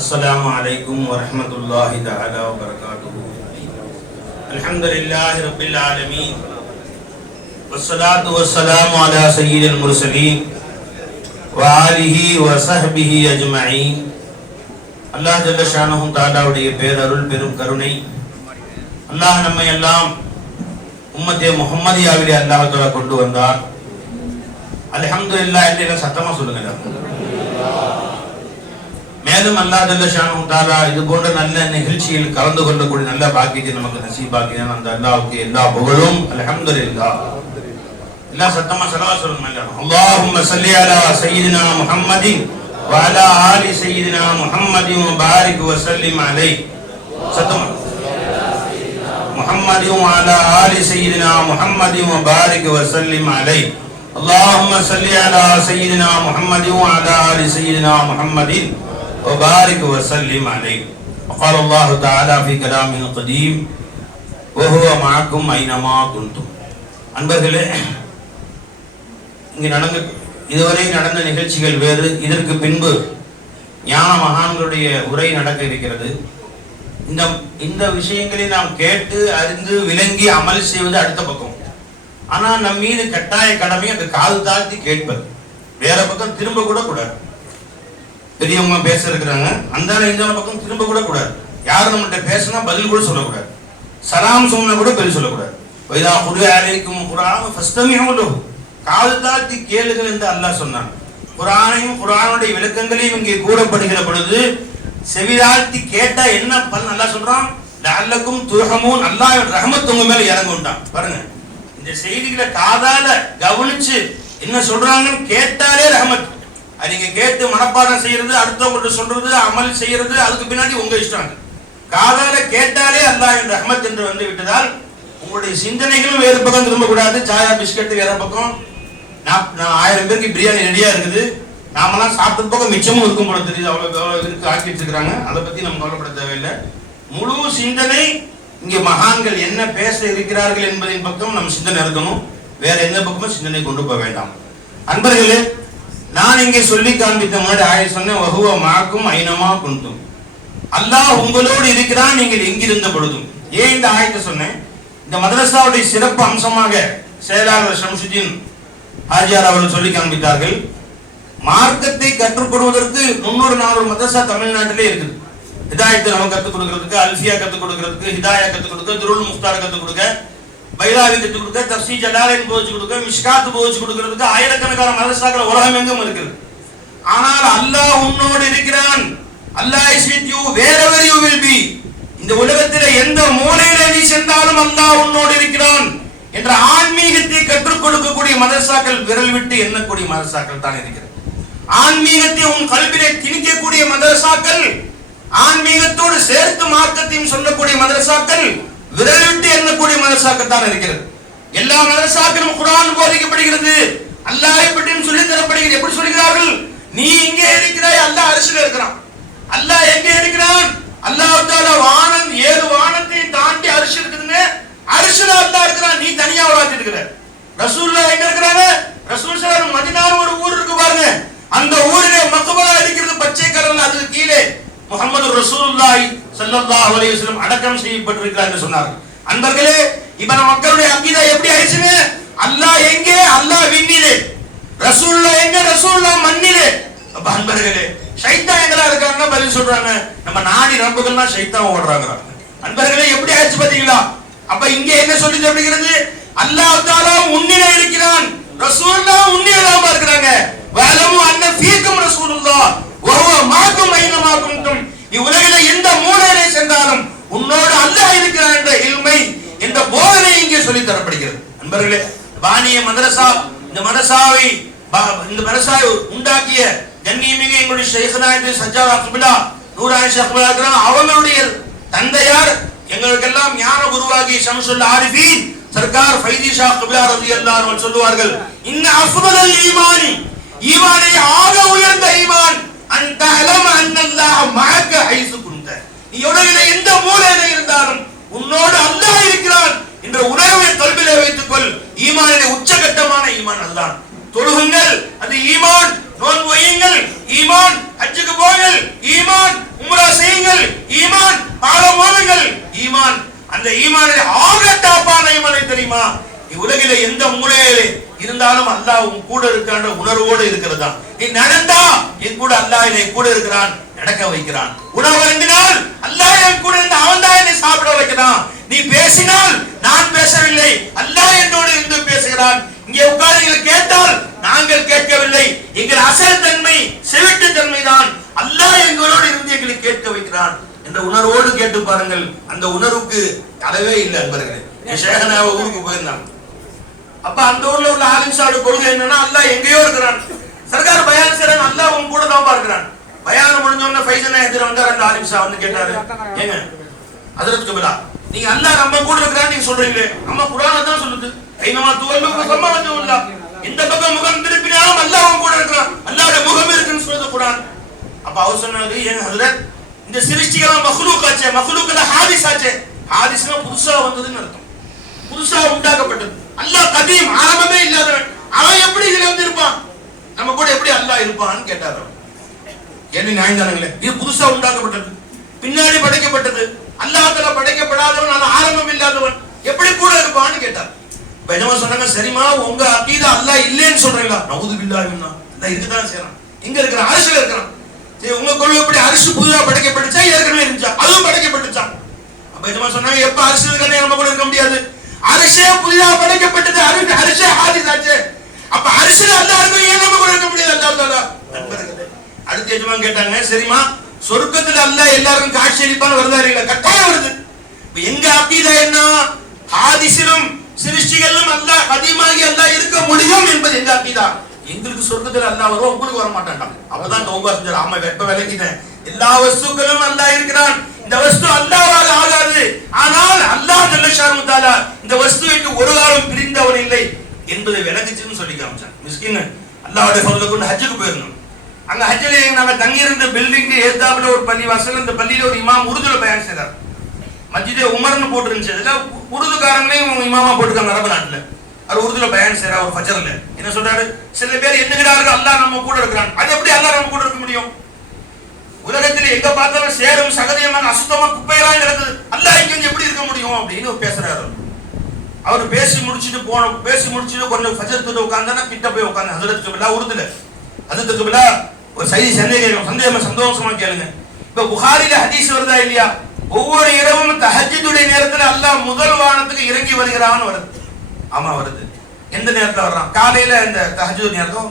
السلام عليكم ورحمة الله تعالى وبركاته. الحمد لله رب العالمين والصلاة والسلام على سيد المرسلين وآله وصحبه أجمعين. அல்லாஹ் ஜல்ல ஷானஹு தஆலாவுடைய பேரருள் பெரும் கருணை, அல்லாஹ் நம்மை எல்லாம் உம்மத்தே முஹம்மதியாவிலே அல்லாஹ் தஆலா கொண்டு வந்தார். அல்ஹம்துலில்லாஹ் என்று சத்தமா சொல்லுங்க. மேலும் அல்லாஹ் ஜல்ல ஷானஹு தஆலா இது போன்ற நல்ல நிகழ்ச்சியில் கலந்து கொள்ளக்கூடிய நல்ல பாக்கியத்தை நமக்கு நசீபாக்கினான். அந்த அல்லாஹ்வுக்கு எல்லா புகழும். அல்ஹம்துலில்லாஹ். எல்லா சத்தமா ஸலவாத் சொல்லுங்க. அல்லாஹும்ம ஸல்லி அலா சய்யிதினா முஹம்மதின் வ அலா ஆலி சய்யிதினா முஹம்மதின் வ பாரிக் வ ஸல்லிம் அலைஹி. சத்தமா முஹம்மதின் வ அலா ஆலி சய்யிதினா முஹம்மதின் வ பாரிக் வ ஸல்லிம் அலைஹி. اللهم صل على سيدنا محمد وعلى ال سيدنا محمد وبارك وسلم عليه. وقال الله تعالى في كلامه القديم وهو معكم اينما كنتم. அன்பர்களே, இங்கே இதுவரை நடந்த நிகழ்ச்சிகள் வேறு. இதற்கு பின்பு ஞான மகான்களுடைய உரை நடக்க இருக்கிறது. இந்த விஷயங்களை நாம் கேட்டு அறிந்து விளங்கி அமல் செய்வது அடுத்த பக்கம். ஆனா நம் மீது கட்டாய கடமை அந்த காது தாழ்த்தி கேட்பது. வேற பக்கம் திரும்ப கூட கூடாது. பெரியவங்க பேச இருக்கிறாங்க, அந்த இந்த பக்கம் திரும்ப கூட கூடாது. யாரும் நம்மகிட்ட பேசினா பதில் கூட சொல்லக்கூடாது. சலாம் சொன்னா கூட பதில் சொல்லக்கூடாது. வைதா குர்ஆ அலைக்கும் குர்ஆன் ஃபஸ்தமிஉ லஹு, காது தாழ்த்தி கேளுங்கள் என்று அல்லாஹ் சொன்னான். குர்ஆனையும் குர்ஆனுடைய விளக்கங்களையும் இங்கே கூறப்படுகிற பொழுது செவிதாழ்த்தி கேட்டா என்ன பலன் அல்லாஹ் சொல்றான்? லஅல்லக்கும் துர்ஹமூன், அல்லாஹ் ரஹ்மத் உங்க மேல இறங்குட்டான். பாருங்க, இந்த செய்திகளை காதால கவனிச்சு என்ன சொல்றாங்கன்னு கேட்டாலே ரஹமத். அது நீங்க கேட்டு மனப்பாடம் செய்யறது, அடுத்தவங்க சொல்றது, அமல் செய்யறது, அதுக்கு பின்னாடி உங்க இஷ்டம். காதால கேட்டாலே அல்லாஹ்வின் ரஹமத் என்று வந்து விட்டதால் உங்களுடைய சிந்தனைகளும் வேறு பக்கம் திரும்ப கூடாது. சாயா பிஸ்கட் வேற பக்கம். நான் 1000 பேருக்கு பிரியாணி ரெடியா இருக்குது, நாமெல்லாம் சாப்பிட்ட பக்கம் மிச்சமும் இருக்கும் போல தெரியுது. அவ்வளவு இருக்கு ஆக்கி வச்சிருக்காங்க. அதை பத்தி நம்ம கவலைப்பட தேவையில்லை. முழு சிந்தனை இங்கே மகான்கள் என்ன பேச இருக்கிறார்கள் என்பதின் பக்கம் நம்ம சிந்தனை இருக்கணும். வேற எந்த பக்கமும் சிந்தனை கொண்டு போக வேண்டாம். அன்பர்களே, நான் இங்கே சொல்லி காண்பித்த முன்னாடி ஆயத் சொன்னேன், வஹுவ மஅக்கும் ஐனமா குன்தும். அல்லாஹ் உங்களோடு இருக்கிறான் நீங்கள் எங்கிருந்த பொழுதும். ஏன் இந்த ஆயத்தை சொன்னேன்? இந்த மதரசாவுடைய சிறப்பு அம்சமாக செயலாளர் ஷம்சுதீன் ஹாஜியார் அவர்கள் சொல்லி காண்பித்தார்கள். மார்க்கத்தை கற்றுக்கொள்வதற்கு 300-400 மதரசா தமிழ்நாட்டிலே இருக்குது. ஹிதாயத்தை நம்ம கற்றுக் கொடுக்கிறதுக்கு, அல்ஃபியா கற்றுக் கொடுக்கிறதுக்கு, ஹிதாயா கற்றுக் கொடுக்க, துருல் முஃப்தார் கற்றுக் கொடுக்க, பைலாவி கற்றுக் கொடுக்க, தஃப்சீர் ஜலாலைன் போதிச்சு கொடுக்க, மிஷ்காத் போதிச்சு கொடுக்கிறதுக்கு ஆயிரக்கணக்கான மதரசாக்கள் உலகம் எங்கும் இருக்குது. ஆனால் அல்லாஹ் உன்னோடு இருக்கிறான். Allah is with you wherever you will be. இந்த உலகத்திலே எந்த மூலையில நீ சென்றாலும் அல்லாஹ் உன்னோடு இருக்கிறான் என்ற ஆன்மீகத்தை கற்றுக் கொடுக்கக்கூடிய மதரசாக்கள் விரல் விட்டு எண்ணக்கூடிய மதரசாக்கள் தான் இருக்கிறது. ஆன்மீகத்தை உன் கல்விலே திணிக்கக்கூடிய மதரசாக்கள், ஆன்மீகத்தோடு சேர்த்து மார்க்கத்தையும் சொல்லக்கூடிய மதரசாக்கள் விரல் விட்டு எண்ணக்கூடிய மதரசாக்கள் தான் இருக்கிறது. எல்லா மதரசாக்களும் குர்ஆன் போதிக்கப்படுகிறது, அல்லாஹ்வை பற்றியும் சொல்லித் தரப்படுகிறது. எப்படி சொல்கிறார்கள்? நீ இங்கே இருக்கிறாய், அல்லாஹ் அர்ஷில் இருக்கிறான். அல்லாஹ் எங்கே இருக்கிறான்? அல்லாஹ் தஆலா வானம் 7 வானத்தை தாண்டி அர்ஷ் இருக்குதுங்க. அர்ஷில் அல்லாஹ் இருக்கிறான், நீ தனியா வாழ்ந்து இருக்கிற. ரசூலுல்லாஹ் எங்க இருக்கிறாங்க? ரசூல் ஸல்லல்லாஹு மதீனால ஒரு ஊர் இருக்கு பாருங்க. அந்த ஊரிலே மக்பரா இருக்கிறது, பச்சை கலர்ல. அதுக்கு கீழே முஹம்மது ரசூலுல்லாஹி ஸல்லல்லாஹு அலைஹி வஸல்லம் அடக்கம் செய்யப்பட்டிருக்கிறார் என்று சொன்னார். அன்பர்களே, இப்ப நம்ம மக்களுடைய அக்கீதா எப்படி ஆயிடுச்சு? அல்லாஹ் எங்கே? அல்லாஹ் விண்ணிலே. ரசூலுல்லாஹ் எங்கே? ரசூலுல்லாஹ் மண்ணிலே. அப்ப அன்பர்களே, ஷைத்தான் எங்கடா இருக்காங்க? பதில் சொல்றாங்க, நம்ம நாடி ரப்புகள்லாம் ஷைத்தான் ஓடுறாங்க. அன்பர்களே, எப்படி ஆயிடுச்சு பாத்தீங்களா? அப்ப இங்க என்ன சொல்லி தரப்படுகிறது? அல்லாஹ் தஆலா உன்னிலே இருக்கிறான், ரசூலுல்லாஹ் உன்னிலே தான் இருக்கிறாங்க. வலமு அன்ன ஃபீக்கும் ரசூலுல்லாஹ் வஹுவ மஅக்கும் ஐனமா குன்தும். இவ்வுலகிலே எந்த மூலையிலே சென்றாலும் உன்னோடு அல்லாஹ் இருக்கிறான் என்ற இல்மை, என்ற போதனை இங்கே சொல்லி தரப்படுகிறது. அன்பர்களே, பானிய மதரசா, இந்த மதரசாவை உண்டாக்கிய கண்ணியமிகு எங்களுடைய ஷைഖ்னா சஜ்ஜாத் அக்பிலா நூரானி ஷைഖ் அவங்களுடைய தந்தையார் எங்களுக்கெல்லாம் ஞான குருவாகி ஷம்சுல் ஆரிஃபீன் சர்க்கார் ஃபைதி ஷா அக்பிலா ரலியல்லாஹு அன்ஹு சொல்லுவார்கள், இன்ன அஃதலல் ஈமானி, ஈமானை ஆக உயர்ந்த ஈமான் அந்த அலம அன்னல்லாஹ் மஅக ஹைசு குன்த. நீ உலகிலே எந்த மூலையில இருந்தாலும் உன்னோடு அல்லாஹ் இருக்கிறான் என்ற உணர்வை கல்விலே வைத்துக் கொள். ஈமானிலே உச்சகட்டமான ஈமான் அல்லாஹ். தொழுகுங்கள், அது ஈமான். நோன்பு வையுங்கள், ஈமான். ஹஜ்ஜுக்கு போங்கள், ஈமான். ஈமான்கள் ஈமான் அந்த ஈமானில் ஆகட்டாப்பான ஈமானை தெரியுமா? நீ உலகில எந்த மூலையிலே இருந்தாலும் அல்லாஹ் உன் கூட இருக்கான்ற உணர்வோடு இருக்கிறதா. நீ நடந்தா என் கூட அல்லாஹ் என் கூட இருக்கிறான், நடக்க வைக்கிறான். உணவு அருந்தினால் அல்லாஹ் என் கூட இருந்து அவன் தான் என்னை சாப்பிட வைக்கிறான். நீ பேசினால் நான் பேசவில்லை, அல்லாஹ் என்னோடு இருந்து பேசுகிறான். இங்கே உட்கார்ந்து கேட்டால் நாங்கள் கேட்கவில்லை, எங்கள் அசல் தன்மை செவிட்டு தன்மை தான். அல்லாஹ் எங்களோடு இருந்து எங்களை கேட்க வைக்கிறான் என்ற உணர்வோடு கேட்டு பாருங்கள். அந்த உணர்வுக்கு அளவே இல்லை அன்பர்களே. ஷேகனா ஊருக்கு போயிருந்தாங்க. அப்ப அந்த ஊர்ல உள்ள ஆலிம்சாடு கொள்கை என்னன்னா அல்லாஹ் எங்கேயோ இருக்கிறான். சர்க்கார் பயான் செய்றான், அல்லாஹ் உன் கூட தான் பார்க்கிறான். பயான் முடிஞ்ச உடனே ஃபைசல் எதிர வந்தார். அந்த ஆலிம்சா வந்து கேட்டாரு, ஏங்க ஹஜ்ரத் கபிலா, நீங்க அல்லாஹ் நம்ம கூட இருக்கிறான்னு நீங்க சொல்றீங்களே, நம்ம குர்ஆன் தான் சொல்லுது, ஐனமா துவல்லு ஃபஸம்மா வஜ்ஹுல்லாஹ், இந்த பக்கம் முகம் திருப்பினாலும் அல்லாஹ் உன் கூட இருக்கிறான், அல்லாஹ்வுடைய முகம் இருக்குன்னு சொல்லுது குர்ஆன். அப்ப அவர் சொன்னாரு, ஏங்க ஹஜ்ரத், இந்த சிருஷ்டிகள் மக்லூக் ஆச்சே, மக்லூக்ல ஹாதிஸ் ஆச்சே, ஹாதிஸ்னா புதுசா வந்ததுன்னு அர்த்தம், புதுசா உண்டாக்கப்பட்டது. அல்லாஹ் கதீம், ஆரம்பமே இல்லாதவன், அவன் எப்படி இதுல வந்து இருப்பான், நம்ம கூட எப்படி அல்லாஹ் இருப்பான்னு கேட்டாரு. என்ன நியாயம் தானுங்களே, இது புதுசா உண்டாக்கப்பட்டது, பின்னாடி படைக்கப்பட்டது. அல்லாஹ் தஆலா படைக்கப்படாதவன், ஆனா ஆரம்பம் இல்லாதவன், எப்படி கூட இருப்பான்னு கேட்டார். பெஜமா சொன்னாங்க, சரிமா உங்க அகீதா அல்லாஹ் இல்லைன்னு சொல்றீங்களா? நவுது பில்லாஹி மின்னா, அல்லாஹ் இருக்கதான் செய்றான். எங்க இருக்கிறான்? அர்ஷ்ல இருக்கிறான். சரி, உங்க கொள்கை எப்படி அர்ஷ் புதுசா படைக்கப்பட்டுச்சா ஏற்கனவே இருந்துச்சா? அதுவும் படைக்கப்பட்டுச்சா? பெஜமா சொன்னாங்க, எப்ப அர்ஷ் இருக்கனே நம்ம கூட இருக்க முடியாது, அரிசே புதிதாக படைக்கப்பட்டது, அரிசே ஹாதிஸ் ஆச்சு. அப்ப அரிசில அல்லாஹ் இருக்கு, ஏன் நம்ம கூட இருக்க முடியாது? அல்லாஹ் தஆலா நண்பர்களே. அடுத்து எஜமான் கேட்டாங்க, சரிமா சொர்க்கத்துல அல்லாஹ் எல்லாருக்கும் காட்சி அளிப்பான்னு வருதா இல்ல? கட்டாயம் வருது. இப்ப எங்க அகீதா என்ன? ஹாதிஸிலும் சிருஷ்டிகளிலும் அல்லாஹ் கதீமாகி அல்லாஹ் இருக்க முடியும் என்பது எங்க அகீதா. எங்களுக்கு சொர்க்கத்துல அல்லாஹ் வருவா, உங்களுக்கு வர மாட்டான்டா. அவதான் தௌபா செஞ்சார். ஆமா, வெப்ப விளக்கிட்டேன். எல்லா வஸ்துக்களும் அல்லாஹ் இருக்கிறான், இந்த வஸ்து அல்லாஹ்வால் ஆகாது. ஆனால் அல்லாஹ் ஜல்ல ஷானஹு தஆலா இந்த வஸ்துவிற்கு ஒரு காலம் பிரிந்தவன் இல்லை என்பதை விளக்குச்சுன்னு சொல்லி காமிச்சான். மிஸ்கின் அல்லாஹ்வுடைய ஃபضل கொண்டு ஹஜ்ஜுக்கு போயிருந்தோம். அங்க ஹஜ்ஜிலே நாங்க தங்கி இருந்த பில்டிங்க்கு ஏத்தாப்புல ஒரு பள்ளி வாசல், அந்த பள்ளியில ஒரு இமாம் உருதுல பயான் செய்றார். மஸ்ஜிதே உமர்னு போட்டு இருந்துச்சு, அதுல உருதுக்காரங்களையும் இமாமா போட்டுருக்காங்க அரபு நாட்டுல. அவர் உருதுல பயான் செய்றார் ஒரு ஃபஜ்ர்ல. என்ன சொல்றாரு? சில பேர் எண்ணுகிறார்கள் அல்லாஹ் நம்ம கூட இருக்கிறான். அது எப்படி அல்லாஹ் நம்ம கூட இருக்க முடியும்? உலகத்தில் எங்க பார்த்தாலும் சேரும் சகதியமாக அசுத்தமா குப்பையெல்லாம் கிடக்குது, அல்லாஹ் இங்க எப்படி இருக்க முடியும் அப்படின்னு பேசுறாரு. அவர் பேசி முடிச்சுட்டு கொஞ்சம் ஃபஜ்ர் தொழுது உட்கார்ந்தானா கிட்ட போய் உட்கார்ந்து ஹஜ்ரத் கபிலா உருதுல, ஹஜ்ரத் கபிலா ஒரு சந்தோஷமா கேளுங்க. இப்ப புகாரில ஹதீஸ் வருதா இல்லையா? ஒவ்வொரு இரவும் தஹஜ்ஜுடைய நேரத்துல அல்லாஹ் முதல் வானத்துக்கு இறங்கி வருகிறான்னு வருது. ஆமா வருது. எந்த நேரத்துல வர்றான்? காலையில இந்த தஹஜ்ஜுத் நேரத்தும்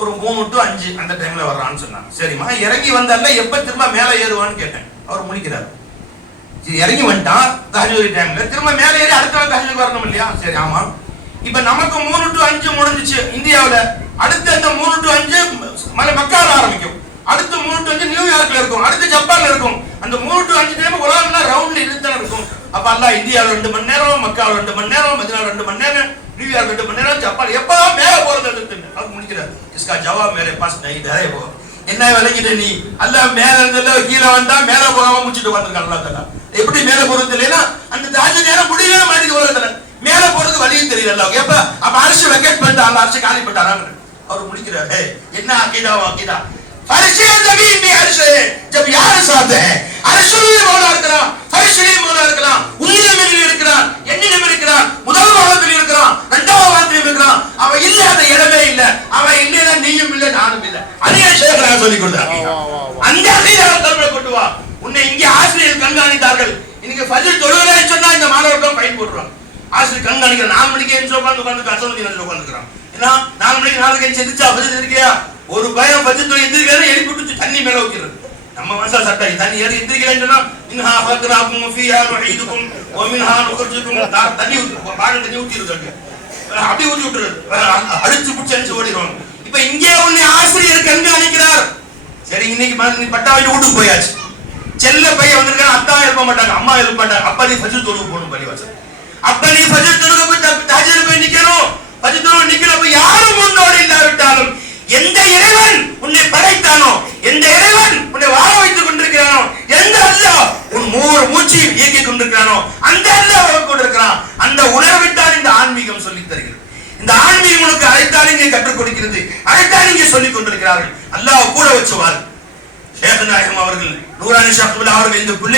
ஒரு 3 to 5 அந்த டைம்ல வர்றான்னு சொன்னாங்க. சரிமா, இறங்கி வந்தால எப்ப திரும்ப மேல ஏறுவான்னு கேட்டேன். அவர் முடிக்கிறார். சரி, இறங்கி வந்துட்டான் தஹஜ்ஜுத் டைம்ல, திரும்ப மேல ஏறி அடுத்த நாள் தஹஜ்ஜுத் வரணும் இல்லையா? சரி, ஆமா. இப்ப நமக்கு 3 to 5 முடிஞ்சிச்சு இந்தியாவுல. அடுத்து அந்த 3 to 5 மக்கால ஆரம்பிக்கும், அடுத்து 3 to 5 நியூயார்க்ல இருக்கும், அடுத்து ஜப்பான்ல இருக்கும். அந்த 3 to 5 டைம் உலகம்ல ரவுண்ட்ல இருந்துதான் இருக்கும். அப்ப அல்லாஹ் இந்தியாவுல 2 மணி நேரம், மக்கால 2 மணி நேரம், மதீனால 2 மணி நேரம், நியூயார்க் 2 மணி நேரம், ஜப்பான் எப்பதான் மேல போறது எடுத்துன்னு அது முடிக்கிறார். इसका जवाब मेरे पास नहीं है वो. என்ன விளங்கிட்ட நீ? அல்லாஹ் மேல இருந்தல கீழ வந்தா மேல போகாம முடிச்சிட்டு வந்திருக்கான் அல்லாஹ் தஆலா. எப்படி மேல போறது தெரியல, அந்த தாஜ் நேரம் முடியவே மாட்டேங்குது உலகத்துல. மேல போறதுக்கு வழியும் தெரியல அல்லாஹ். அப்ப அர்ஷ் வெக்கேட் பண்ணிட்டு அல்லாஹ் அர்ஷ் காலி பண்ணிட்டாரான்னு அவர் முடிக்கிறார். என்ன அகீதா फर्श ज़मीन में अर्श है, जब यार साथ है अर्शுலயே மௌலா இருக்கிறான், ஃபர்ஷிலே மௌலா இருக்கிறான், உள்ளிலே இருக்கிறான், எண்ணிலே இருக்கிறான், முதல் வானத்தில் இருக்கிறான், இரண்டாவது வானத்தில் இருக்கிறான். அவன் இல்லாத இடமே இல்ல. அவன் இல்லைனா நீயும் இல்ல, நானும் இல்ல. அதே ஷேഖ்ரா சொல்லி கொடுத்தாங்க. அந்த அகீதாவை தன்னுடைய கொண்டு வா. உன்னை இங்கே ஆசிரியர்கள் கண்காணித்தார்கள். இன்னைக்கு ஃபஜ்ர் தொழுகலைன்னு சொன்னா இந்த மாணவர்கள் ஃபைன் போடுறாங்க. ஆசிரியர் கண்காணிக்கிற 4 மணிக்கு எந்திரிச்சு உட்கார்ந்து அசமதி நேரத்துல உட்கார்ந்துக்கிறான். ஏன்னா 4 மணிக்கு 4 எந்திரிச்சு எந்திரிச்சா ஃபஜ்ர் இருக்கியா? ஒரு பயம் ஃபஜ்ர் தொழுகை எந்திரிக்கிறத எழுப்பி விட்டு தண்ணி மேல ஊத்திடுறது. நம்ம மனசா சட்டை தண்ணி ஏறி எந்திரிக்கலன்னு சொன்னா மின்ஹா ஃபக்ராக்கும் ஃபீஹா நுஈதுக்கும் வ மின்ஹா நுக்ரிஜுக்கும் தண்ணி பாரு தண்ணி ஊத்திடுறது. அப்படி ஊத்தி விட்டுறது, அடிச்சு புடிச்சு அடிச்சு ஓடிடுவாங்க. இப்ப இங்கே உன்னை ஆசிரியர் கண்காணிக்கிறார். சரி, இன்னைக்கு பட்டாவிட்டு வீட்டுக்கு போயாச்சு. செல்ல பையன் வந்திருக்கான், அத்தா எழுப்ப மாட்டாங்க, அம்மா எழுப்ப மாட்டாங்க. அப்ப நீ ஃபஜ்ர் தொழுகை போகணும் பள்ளிவாசல். அப்ப நீ ஃபஜ்ர் தொழுகை போய் தஹஜ்ஜுத் போய் நிக்கணும். ஃபஜ்ர் தொழுகை நிக்கிறப்ப யாரும் முன்னோடு இல்லாவிட்டாலும் எந்த இறைவன் உன்னை படைத்தானோ, எந்த இறைவன் உன்னை வாழ வைத்துக் கொண்டிருக்கிறானோ, எந்த அல்லாஹ் உன் மூச்சு இயக்கிக் கொண்டிருக்கிறானோ அந்த அல்லாஹ் கொண்டிருக்கிறான். அந்த உணர்வைத்தான் இந்த ஆன்மீகம் சொல்லித் தருகிறது. இந்த ஆன்மீகம் உனக்கு அழைத்தால் இங்கே கற்றுக் கொடுக்கிறது, அழைத்தால் இங்கே சொல்லிக் கொண்டிருக்கிறார்கள். அல்லாஹ் கூட வச்சுவார். ஷேக் நாயகம் அவர்கள், நூரானி ஷாஹ் அவர்கள் இந்த பிள்ளை